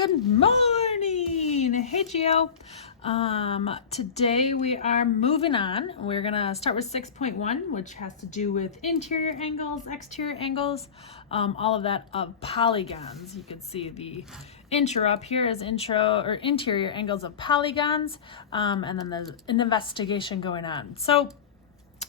Good morning. Hey, Geo. Today we are moving on. We're going to start with 6.1, which has to do with interior angles, exterior angles, all of that of polygons. You can see the intro up here is interior angles of polygons, and then there's an investigation going on. So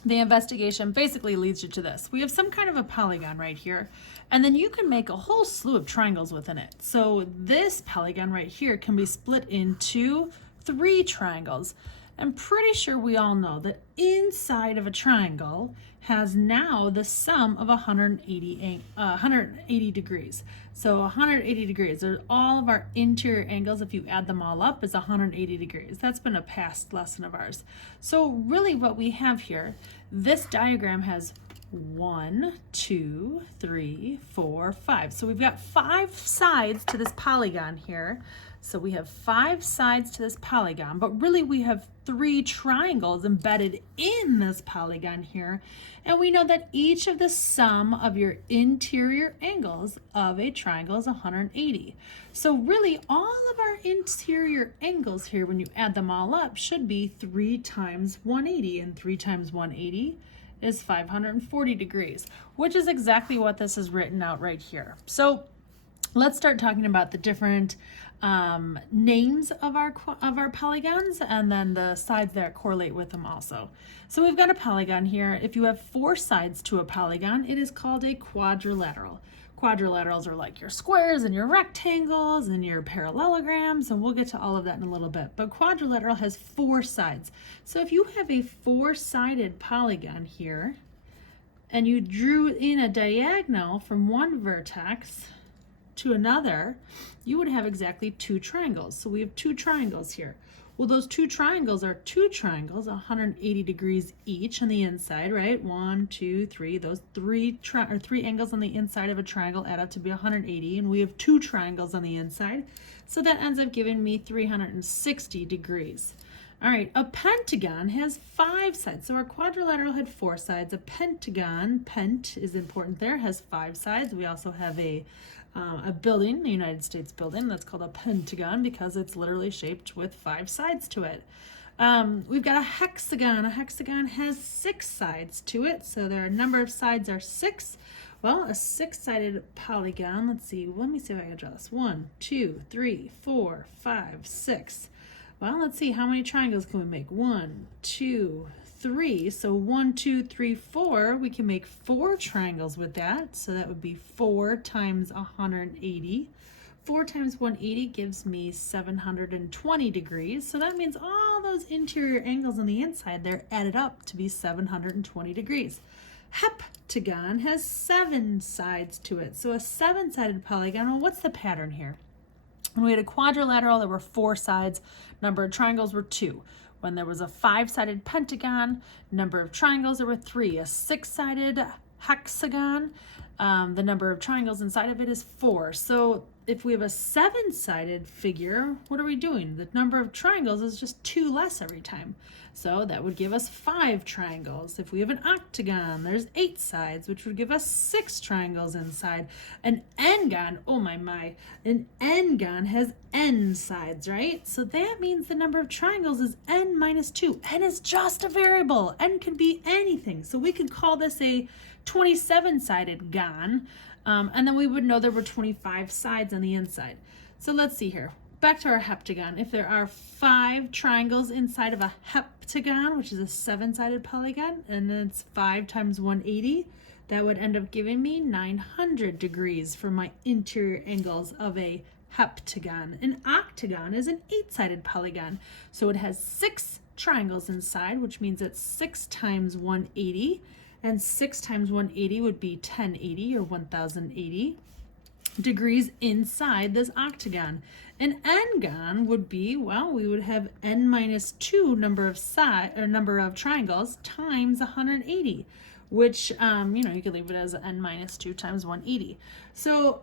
the investigation basically leads you to this. We have some kind of a polygon right here, and then you can make a whole slew of triangles within it. So this polygon right here can be split into 3 triangles. I'm pretty sure we all know that inside of a triangle has now the sum of 180 degrees. So 180 degrees, all of our interior angles, if you add them all up, is 180 degrees. That's been a past lesson of ours. So really what we have here, this diagram has 1, 2, 3, 4, 5. So we've got 5 sides to this polygon here. So we have 5 sides to this polygon, but really we have 3 triangles embedded in this polygon here. And we know that each of the sum of your interior angles of a triangle is 180. So really all of our interior angles here, when you add them all up, should be 3 times 180, and 3 times 180 is 540 degrees, which is exactly what this is written out right here. So let's start talking about the different names of our polygons, and then the sides that correlate with them also. So we've got a polygon here. If you have 4 sides to a polygon, it is called a quadrilateral. Quadrilaterals are like your squares and your rectangles and your parallelograms, and we'll get to all of that in a little bit. But quadrilateral has 4 sides. So if you have a 4-sided polygon here, and you drew in a diagonal from one vertex to another, you would have exactly 2 triangles. So we have 2 triangles here. Well, those 2 triangles are 2 triangles, 180 degrees each on the inside, right? 1, 2, 3. Those 3 angles on the inside of a triangle add up to be 180, and we have 2 triangles on the inside. So that ends up giving me 360 degrees. All right, a pentagon has 5 sides. So our quadrilateral had 4 sides. A pentagon, pent is important there, has 5 sides. We also have a building, the United States building, that's called a pentagon because it's literally shaped with 5 sides to it. We've got a hexagon. A hexagon has 6 sides to it, so their number of sides are 6. Well, a 6-sided polygon, let's see, let me see if I can draw this. 1, 2, 3, 4, 5, 6. Well, let's see, how many triangles can we make? 1, 2, 3. So 1, 2, 3, 4. We can make 4 triangles with that. So that would be 4 times 180. 4 times 180 gives me 720 degrees. So that means all those interior angles on the inside, they're added up to be 720 degrees. Heptagon has 7 sides to it. So a 7-sided polygon, well, what's the pattern here? When we had a quadrilateral, there were 4 sides. Number of triangles were 2. When there was a 5-sided pentagon, number of triangles, there were 3. A 6-sided hexagon, the number of triangles inside of it is 4. So if we have a 7-sided figure, what are we doing? The number of triangles is just 2 less every time. So that would give us 5 triangles. If we have an octagon, there's 8 sides, which would give us 6 triangles inside. An n-gon, oh my, an n-gon has n sides, right? So that means the number of triangles is n minus 2. N is just a variable. N can be anything. So we could call this a 27-sided gon, and then we would know there were 25 sides on the inside. So let's see here. Back to our heptagon. If there are 5 triangles inside of a heptagon, which is a 7-sided polygon, and then it's 5 times 180, that would end up giving me 900 degrees for my interior angles of a heptagon. An octagon is an 8-sided polygon. So it has 6 triangles inside, which means it's 6 times 180, and 6 times 180 would be 1080 or 1080 degrees inside this octagon. An n-gon would be, well, we would have n minus 2 number of triangles times 180, which you could leave it as n minus 2 times 180. So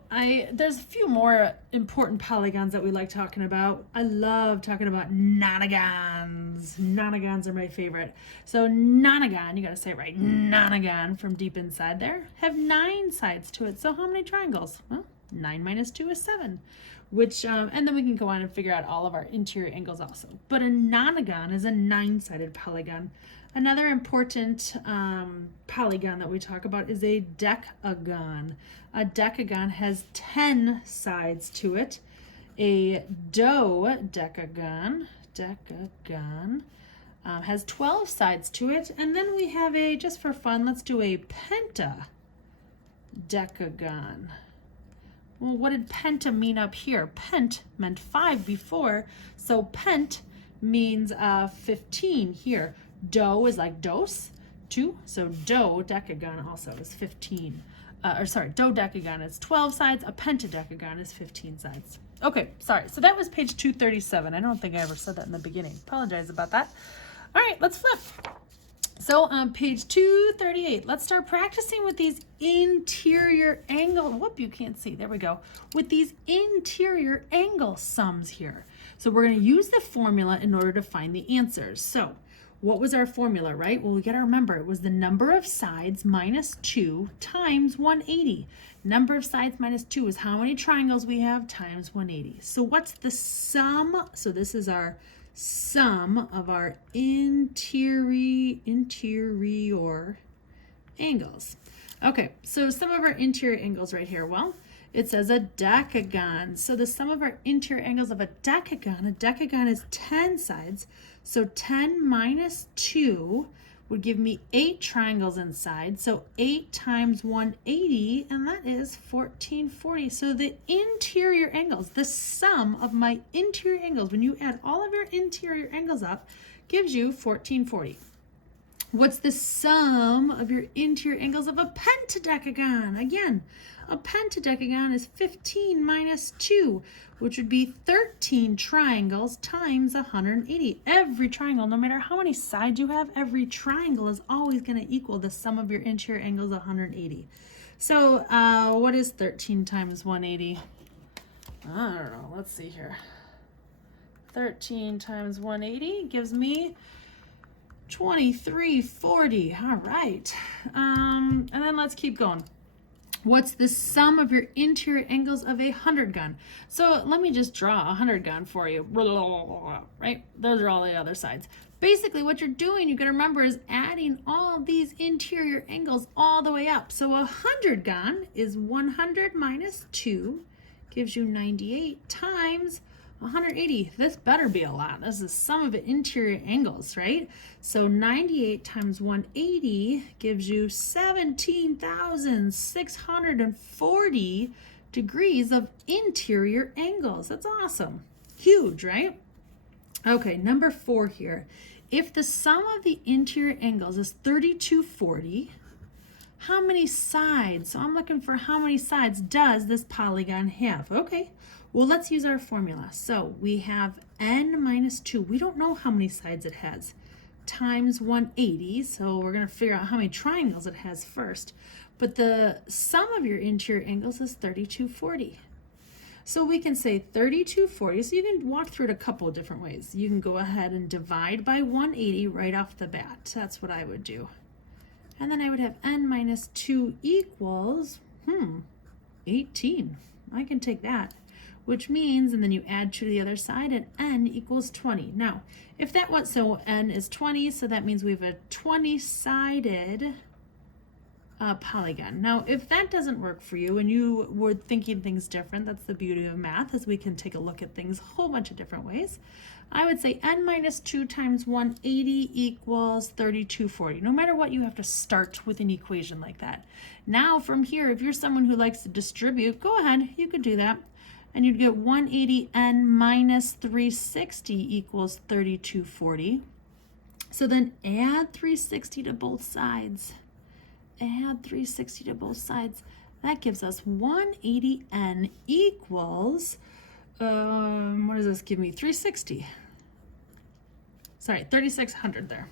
there's a few more important polygons that we like talking about. I love talking about nonagons. Nonagons are my favorite. So nonagon, you got to say it right, nonagon from deep inside there, have 9 sides to it. So how many triangles? Well, 9 minus 2 is 7, which, and then we can go on and figure out all of our interior angles also. But a nonagon is a 9-sided polygon. Another important polygon that we talk about is a decagon. A decagon has 10 sides to it. A dodecagon has 12 sides to it. And then we have a, just for fun, let's do a pentadecagon. Well, what did penta mean up here? Pent meant 5 before, so pent means 15 here. Do is like dos, 2, so dodecagon also is 15. Dodecagon is 12 sides, a pentadecagon is 15 sides. Okay, sorry, so that was page 237. I don't think I ever said that in the beginning. Apologize about that. All right, let's flip. So on page 238, let's start practicing with these interior angle, whoop, you can't see, there we go, with these interior angle sums here. So we're gonna use the formula in order to find the answers. So what was our formula, right? Well, we gotta remember it was the number of sides minus 2 times 180. Number of sides minus 2 is how many triangles we have times 180. So what's the sum? So this is our sum of our interior angles. Okay, so some of our interior angles right here. Well, it says a decagon. So the sum of our interior angles of a decagon is 10 sides. So 10 minus 2 would give me 8 triangles inside. So 8 times 180, and that is 1440. So the interior angles, the sum of my interior angles, when you add all of your interior angles up, gives you 1440. What's the sum of your interior angles of a pentadecagon? Again, a pentadecagon is 15 minus 2, which would be 13 triangles times 180. Every triangle, no matter how many sides you have, every triangle is always going to equal the sum of your interior angles 180. So what is 13 times 180? I don't know. Let's see here. 13 times 180 gives me 2340. All right. And then let's keep going. What's the sum of your interior angles of a 100-gon? So let me just draw a 100-gon for you, right? Those are all the other sides. Basically what you're doing, you got to remember, is adding all these interior angles all the way up. So a 100-gon is 100 minus 2 gives you 98 times 180. This better be a lot. This is the sum of the interior angles, right? So 98 times 180 gives you 17,640 degrees of interior angles. That's awesome. Huge, right? Okay, number 4 here. If the sum of the interior angles is 3240, how many sides? So I'm looking for how many sides does this polygon have? Okay. Well, let's use our formula. So we have n minus 2. We don't know how many sides it has, times 180. So we're going to figure out how many triangles it has first. But the sum of your interior angles is 3240. So we can say 3240. So you can walk through it a couple of different ways. You can go ahead and divide by 180 right off the bat. That's what I would do. And then I would have n minus 2 equals, 18. I can take that. Which means, and then you add 2 to the other side, and n equals 20. Now, if that was, so n is 20, so that means we have a 20-sided polygon. Now, if that doesn't work for you and you were thinking things different, that's the beauty of math, is we can take a look at things a whole bunch of different ways. I would say n minus 2 times 180 equals 3240. No matter what, you have to start with an equation like that. Now, from here, if you're someone who likes to distribute, go ahead, you could do that. And you'd get 180n minus 360 equals 3240. So then add 360 to both sides. Add 360 to both sides. That gives us 180n equals, what does this give me? 360. Sorry, 3600 there.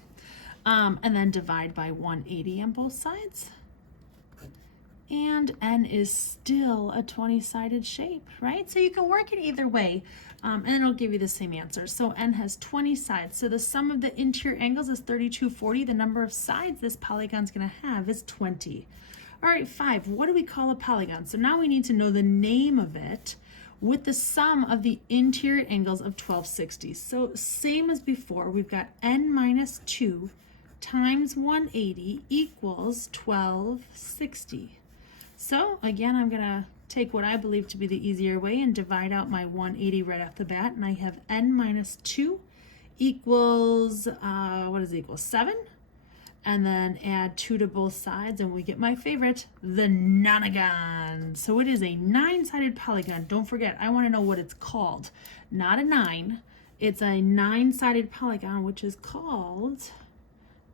And then divide by 180 on both sides. And n is still a 20-sided shape, right? So you can work it either way, and it'll give you the same answer. So n has 20 sides. So the sum of the interior angles is 3240. The number of sides this polygon's going to have is 20. All right, 5, what do we call a polygon? So now we need to know the name of it with the sum of the interior angles of 1260. So same as before, we've got n minus 2 times 180 equals 1260. So again, I'm going to take what I believe to be the easier way and divide out my 180 right off the bat, and I have n minus 2 equals, what does it equal, 7? And then add 2 to both sides, and we get my favorite, the nonagon. So it is a 9-sided polygon. Don't forget, I want to know what it's called. Not a 9. It's a 9-sided polygon, which is called,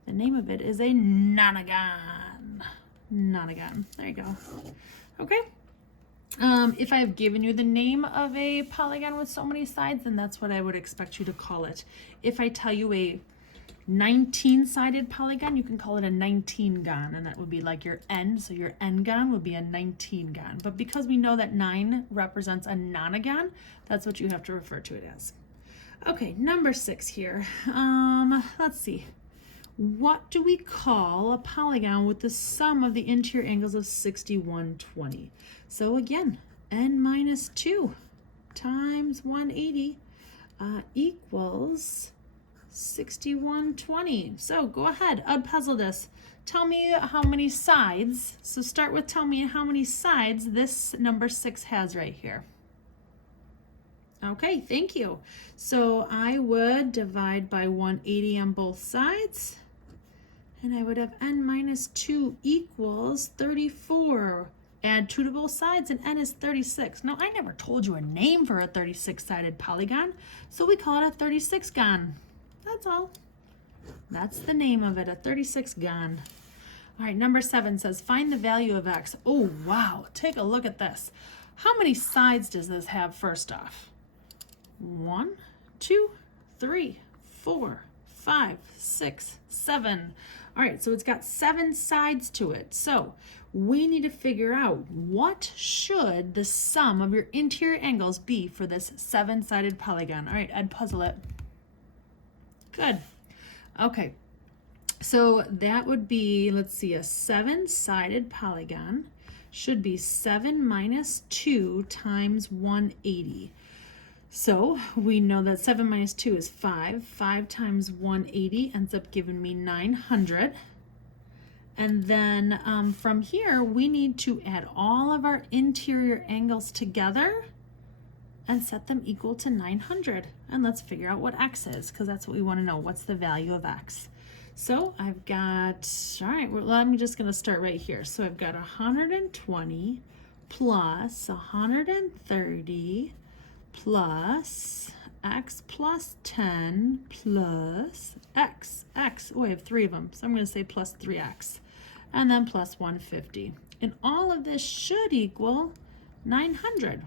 the name of it is a nonagon. Nonagon. There you go. Okay. If I've given you the name of a polygon with so many sides, then that's what I would expect you to call it. If I tell you a 19-sided polygon, you can call it a 19gon, and that would be like your n, so your n-gon would be a 19gon. But because we know that 9 represents a nonagon, that's what you have to refer to it as. Okay, number 6 here. Let's see. What do we call a polygon with the sum of the interior angles of 60, 120? So again, n minus 2 times 180 equals 6120. So go ahead, unpuzzle this. Tell me how many sides. So start with tell me how many sides this number 6 has right here. Okay, thank you. So I would divide by 180 on both sides, and I would have n minus 2 equals 34. Add 2 to both sides, and n is 36. Now, I never told you a name for a 36-sided polygon, so we call it a 36gon. That's all. That's the name of it, a 36gon. All right, number 7 says, find the value of x. Oh, wow, take a look at this. How many sides does this have first off? 1, 2, 3, 4, 5, 6, 7. All right, so it's got 7 sides to it. So we need to figure out what should the sum of your interior angles be for this 7-sided polygon. All right, I'd puzzle it. Good. Okay, so that would be, let's see, a 7-sided polygon should be 7 minus 2 times 180. So we know that 7 minus 2 is 5. 5 times 180 ends up giving me 900. And then from here, we need to add all of our interior angles together and set them equal to 900. And let's figure out what x is, because that's what we want to know. What's the value of x? So I've got, all right, well, I'm just going to start right here. So I've got 120 plus 130 plus x plus 10 plus x. Oh, I have 3 of them, so I'm going to say plus 3x. And then plus 150. And all of this should equal 900.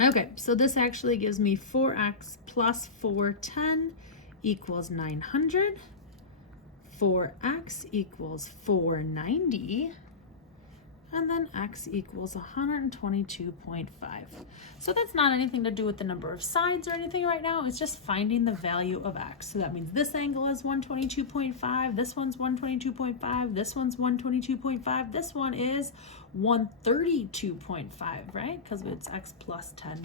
Okay, so this actually gives me 4x plus 410 equals 900. 4x equals 490. And then x equals 122.5. So that's not anything to do with the number of sides or anything right now. It's just finding the value of x. So that means this angle is 122.5, this one's 122.5, this one's 122.5, this one is 132.5, right? Because it's x plus 10.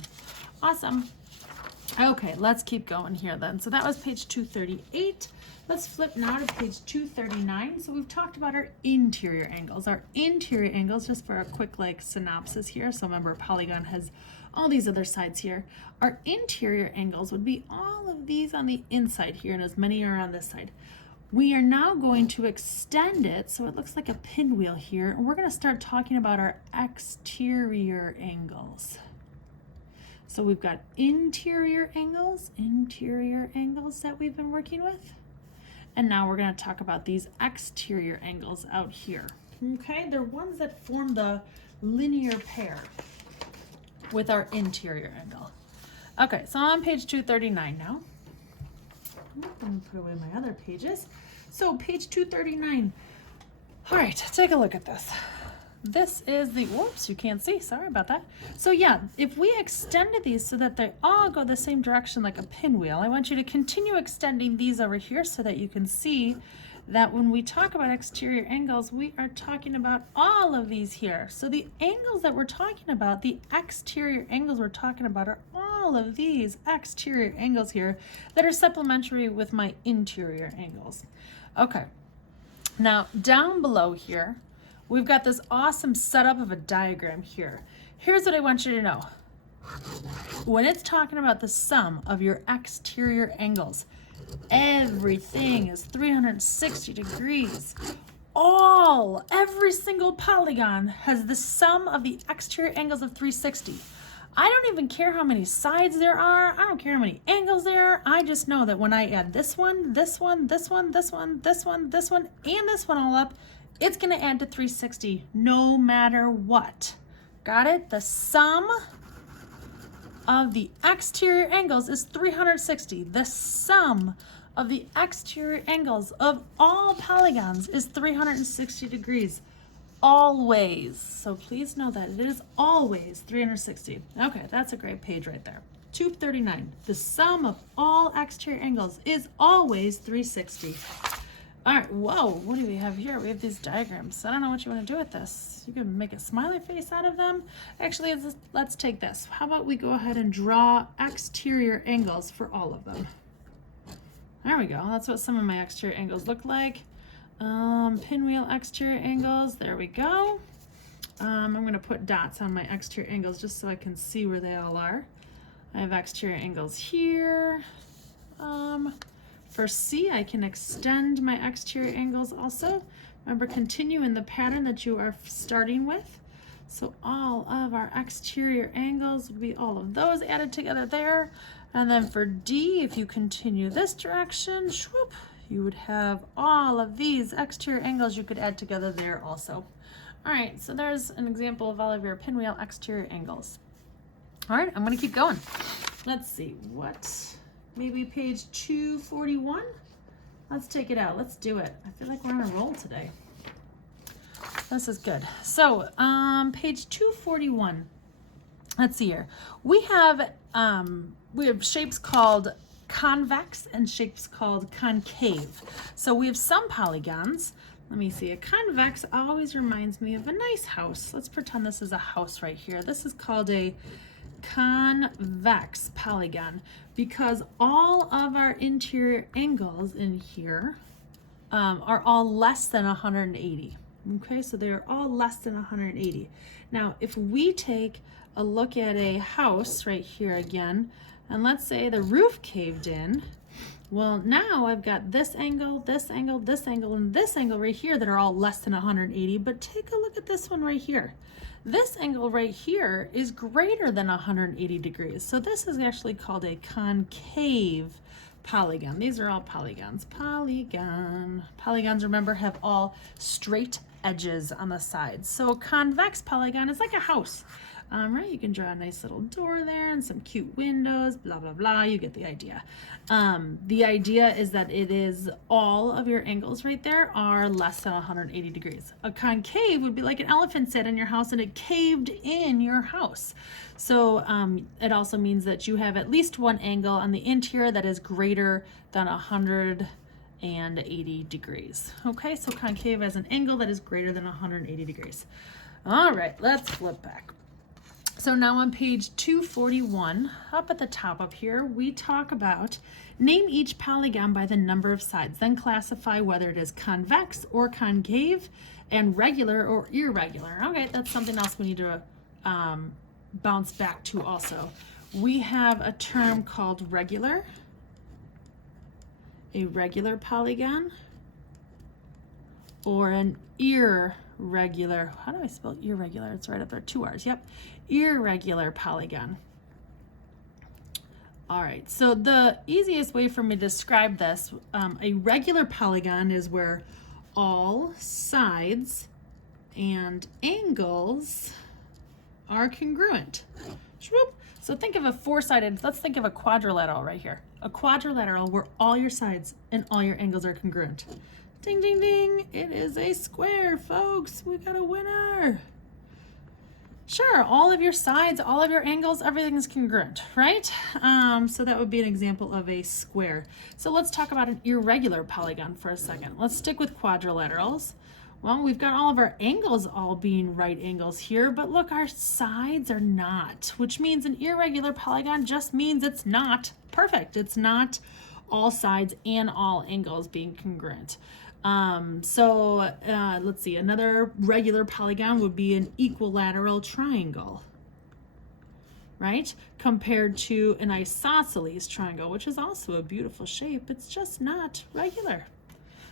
Awesome. Okay, let's keep going here then. So that was page 238. Let's flip now to page 239. So we've talked about our interior angles. Our interior angles, just for a quick like synopsis here. So remember, a polygon has all these other sides here. Our interior angles would be all of these on the inside here, and as many are on this side. We are now going to extend it so it looks like a pinwheel here, and we're going to start talking about our exterior angles. So we've got interior angles that we've been working with. And now we're going to talk about these exterior angles out here. Okay, they're ones that form the linear pair with our interior angle. Okay, so I'm on page 239 now. Let me put away my other pages. So page 239. All right, take a look at this. This is the, whoops, you can't see, sorry about that. So yeah, if we extended these so that they all go the same direction like a pinwheel, I want you to continue extending these over here so that you can see that when we talk about exterior angles, we are talking about all of these here. So the angles that we're talking about, the exterior angles we're talking about, are all of these exterior angles here that are supplementary with my interior angles. Okay, now down below here, we've got this awesome setup of a diagram here. Here's what I want you to know. When it's talking about the sum of your exterior angles, everything is 360 degrees. Every single polygon has the sum of the exterior angles of 360. I don't even care how many sides there are. I don't care how many angles there are. I just know that when I add this one, this one, this one, this one, this one, this one, and this one all up, it's going to add to 360 no matter what. Got it? The sum of the exterior angles is 360. The sum of the exterior angles of all polygons is 360 degrees. Always. So please know that it is always 360. Okay, that's a great page right there. 239. The sum of all exterior angles is always 360. All right, whoa, what do we have here? We have these diagrams. I don't know what you want to do with this. You can make a smiley face out of them. Actually, let's take this. How about we go ahead and draw exterior angles for all of them? There we go. That's what some of my exterior angles look like. Pinwheel exterior angles. There we go. I'm going to put dots on my exterior angles just so I can see where they all are. I have exterior angles here. For C, I can extend my exterior angles also. Remember, continue in the pattern that you are starting with. So all of our exterior angles would be all of those added together there. And then for D, if you continue this direction, whoop, you would have all of these exterior angles you could add together there also. All right, so there's an example of all of your pinwheel exterior angles. All right, I'm going to keep going. Let's see, maybe page 241? Let's take it out. Let's do it. I feel like we're on a roll today. This is good. So, page 241. Let's see here. We have shapes called convex and shapes called concave. So we have some polygons. Let me see. A convex always reminds me of a nice house. Let's pretend this is a house right here. This is called a convex polygon because all of our interior angles in here are all less than 180. Okay, so they are all less than 180. Now, if we take a look at a house right here again, and let's say the roof caved in, well, now I've got this angle, this angle, this angle, and this angle right here that are all less than 180, but take a look at this one right here. This angle right here is greater than 180 degrees. So this is actually called a concave polygon. These are all polygons. Polygons, remember, have all straight edges on the sides. So convex polygon is like a house. Right, you can draw a nice little door there and some cute windows, blah, blah, blah, you get the idea. The idea is that it is all of your angles right there are less than 180 degrees. A concave would be like an elephant sat in your house and it caved in your house. So it also means that you have at least one angle on the interior that is greater than 180 degrees. Okay, so concave has an angle that is greater than 180 degrees. All right, let's flip back. So now on page 241, up at the top up here, we talk about name each polygon by the number of sides, then classify whether it is convex or concave and regular or irregular. Okay, that's something else we need to bounce back to also. We have a term called regular, a regular polygon, or an irregular. How do I spell irregular? It's right up there, 2 R's. Yep, irregular polygon. All right, so the easiest way for me to describe this, a regular polygon is where all sides and angles are congruent. So think of a four-sided, let's think of a quadrilateral right here. A quadrilateral where all your sides and all your angles are congruent. Ding, ding, ding, it is a square, folks. We got a winner. Sure, all of your sides, all of your angles, everything is congruent, right? So that would be an example of a square. So let's talk about an irregular polygon for a second. Let's stick with quadrilaterals. Well, we've got all of our angles all being right angles here, but look, our sides are not, which means an irregular polygon just means it's not perfect. It's not all sides and all angles being congruent. Let's see, another regular polygon would be an equilateral triangle, right? Compared to an isosceles triangle, which is also a beautiful shape. It's just not regular.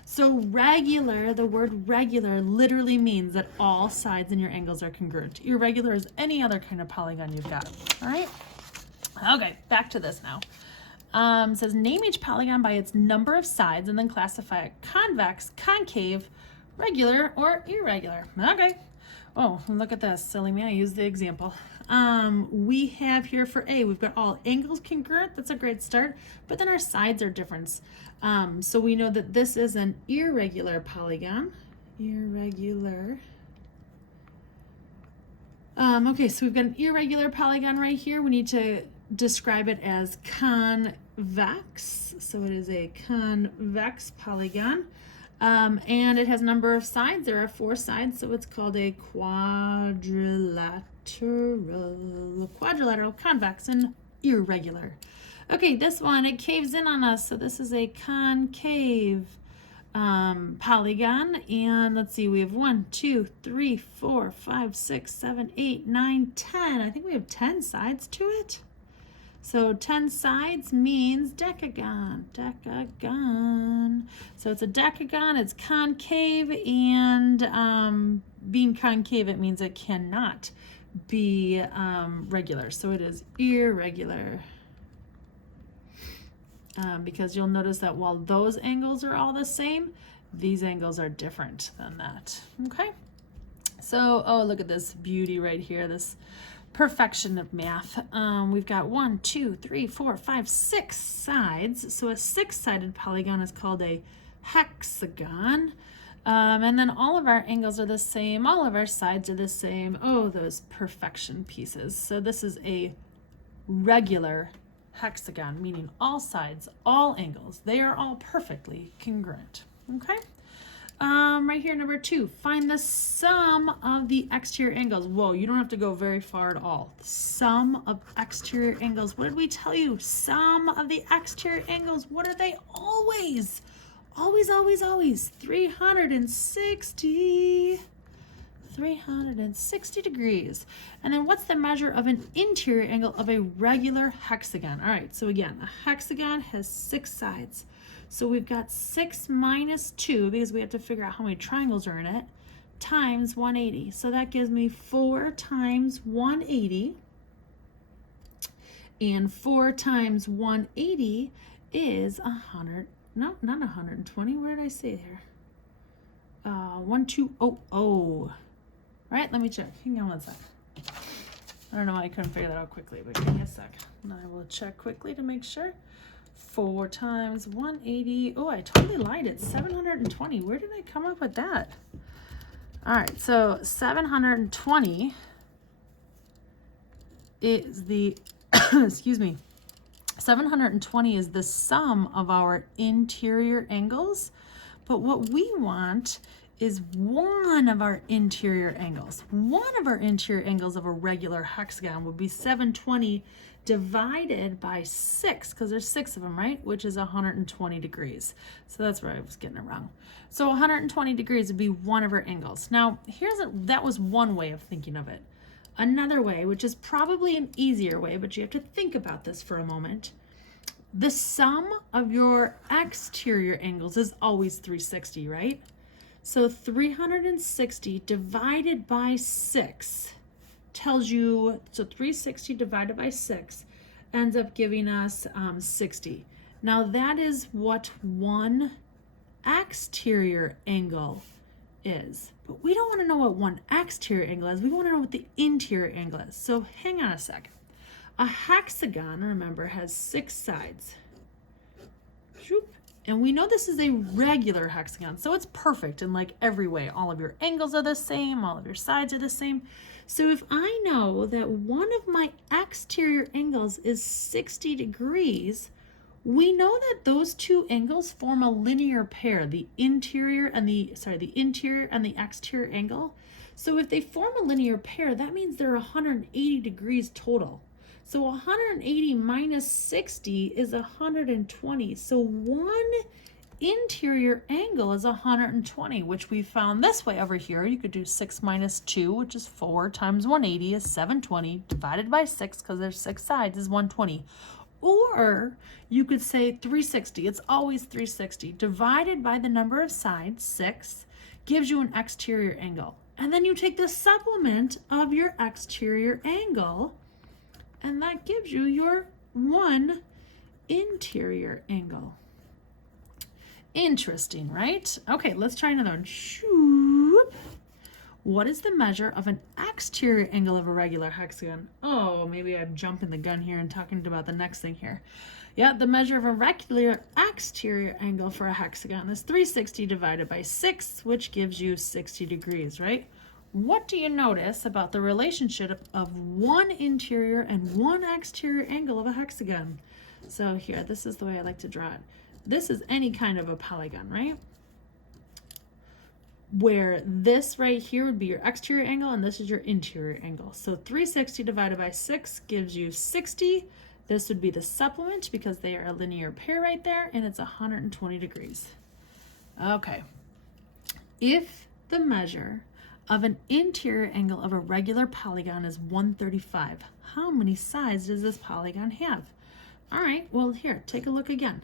So regular, the word regular literally means that all sides and your angles are congruent. Irregular is any other kind of polygon you've got, all right? Okay, back to this now. Says name each polygon by its number of sides and then classify it convex, concave, regular, or irregular. Okay. Oh, look at this. Silly me, I used the example. We have here for A, we've got all angles congruent. That's a great start. But then our sides are different. So we know that this is an irregular polygon. Irregular. Okay, so we've got an irregular polygon right here. We need to describe it as convex. So it is a convex polygon. And it has a number of sides. There are 4 sides, so it's called a quadrilateral, convex, and irregular. Okay, this one, it caves in on us, so this is a concave polygon. And let's see, we have 1, 2, 3, 4, 5, 6, 7, 8, 9, 10. I think we have 10 sides to it. So 10 sides means decagon, decagon. So it's a decagon, it's concave, and being concave, it means it cannot be regular. So it is irregular. Because you'll notice that while those angles are all the same, these angles are different than that, okay? So, oh, look at this beauty right here, this perfection of math. We've got 1, 2, 3, 4, 5, 6 sides. So a 6-sided polygon is called a hexagon. And then all of our angles are the same. All of our sides are the same. Oh, those perfection pieces. So this is a regular hexagon, meaning all sides, all angles, they are all perfectly congruent. Okay. Right here, number 2, find the sum of the exterior angles. Whoa, you don't have to go very far at all. Sum of exterior angles. What did we tell you? Sum of the exterior angles. What are they always? Always, always, always. 360. 360 degrees. And then what's the measure of an interior angle of a regular hexagon? All right, so again, a hexagon has 6 sides. So we've got 6 minus 2, because we have to figure out how many triangles are in it, times 180. So that gives me 4 times 180. And 4 times 180 is 100. No, not 120. What did I say there? 1200. Right, let me check. Hang on one sec. I don't know why I couldn't figure that out quickly, but give me a sec. And I will check quickly to make sure. 4 times 180. Oh, I totally lied. It's 720. Where did I come up with that? All right, so 720 is the, excuse me, 720 is the sum of our interior angles. But what we want is one of our interior angles. One of our interior angles of a regular hexagon would be 720 divided by 6, because there's 6 of them, right? Which is 120 degrees. So that's where I was getting it wrong. So 120 degrees would be one of our angles. Now, that was one way of thinking of it. Another way, which is probably an easier way, but you have to think about this for a moment. The sum of your exterior angles is always 360, right? So 360 divided by 6 tells you, so 360 divided by 6 ends up giving us 60. Now that is what one exterior angle is. But we don't want to know what one exterior angle is. We want to know what the interior angle is. So hang on a second. A hexagon, remember, has 6 sides. And we know this is a regular hexagon, so it's perfect in like every way. All of your angles are the same, all of your sides are the same. So if I know that one of my exterior angles is 60 degrees, we know that those two angles form a linear pair, the interior and the exterior angle. So if they form a linear pair, that means they're 180 degrees total. So 180 minus 60 is 120. So one interior angle is 120, which we found this way over here. You could do 6 minus 2, which is 4, times 180 is 720, divided by 6, because there's 6 sides, is 120. Or you could say 360. It's always 360. Divided by the number of sides, 6, gives you an exterior angle. And then you take the supplement of your exterior angle, and that gives you your one interior angle. Interesting, right? Okay, let's try another one. Shoop. What is the measure of an exterior angle of a regular hexagon? Oh, maybe I'm jumping the gun here and talking about the next thing here. Yeah, the measure of a regular exterior angle for a hexagon is 360 divided by 6, which gives you 60 degrees, right? What do you notice about the relationship of one interior and one exterior angle of a hexagon? So here, this is the way I like to draw it. This is any kind of a polygon, right? Where this right here would be your exterior angle and this is your interior angle. So 360 divided by 6 gives you 60. This would be the supplement because they are a linear pair right there, and it's 120 degrees. Okay. If the measure of an interior angle of a regular polygon is 135, how many sides does this polygon have? All right, well here, take a look again.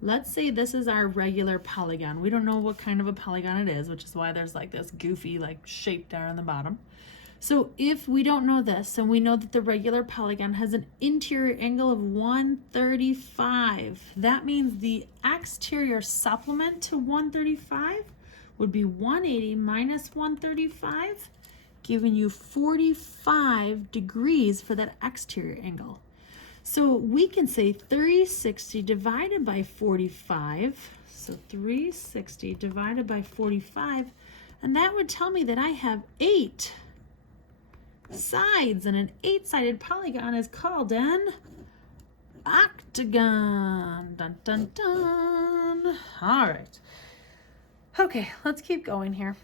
Let's say this is our regular polygon. We don't know what kind of a polygon it is, which is why there's like this goofy like shape down on the bottom. So if we don't know this, and we know that the regular polygon has an interior angle of 135, that means the exterior supplement to 135 would be 180 minus 135, giving you 45 degrees for that exterior angle. So we can say 360 divided by 45, so 360 divided by 45, and that would tell me that I have 8 sides, and an 8-sided polygon is called an octagon. Dun, dun, dun. All right. Okay, let's keep going here.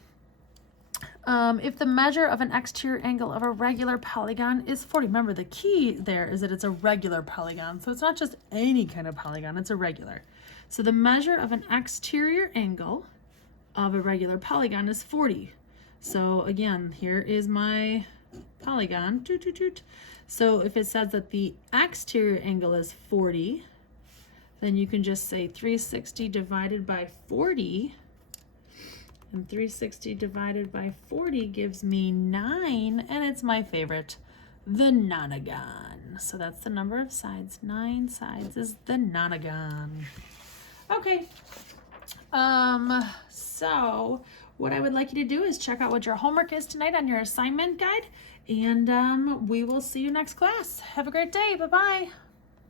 If the measure of an exterior angle of a regular polygon is 40, remember the key there is that it's a regular polygon. So it's not just any kind of polygon, it's a regular. So the measure of an exterior angle of a regular polygon is 40. So again, here is my polygon. Toot, toot, toot. So if it says that the exterior angle is 40, then you can just say 360 divided by 40. And 360 divided by 40 gives me 9, and it's my favorite, the nonagon. So that's the number of sides. 9 sides is the nonagon. Okay. So what I would like you to do is check out what your homework is tonight on your assignment guide, and we will see you next class. Have a great day. Bye-bye.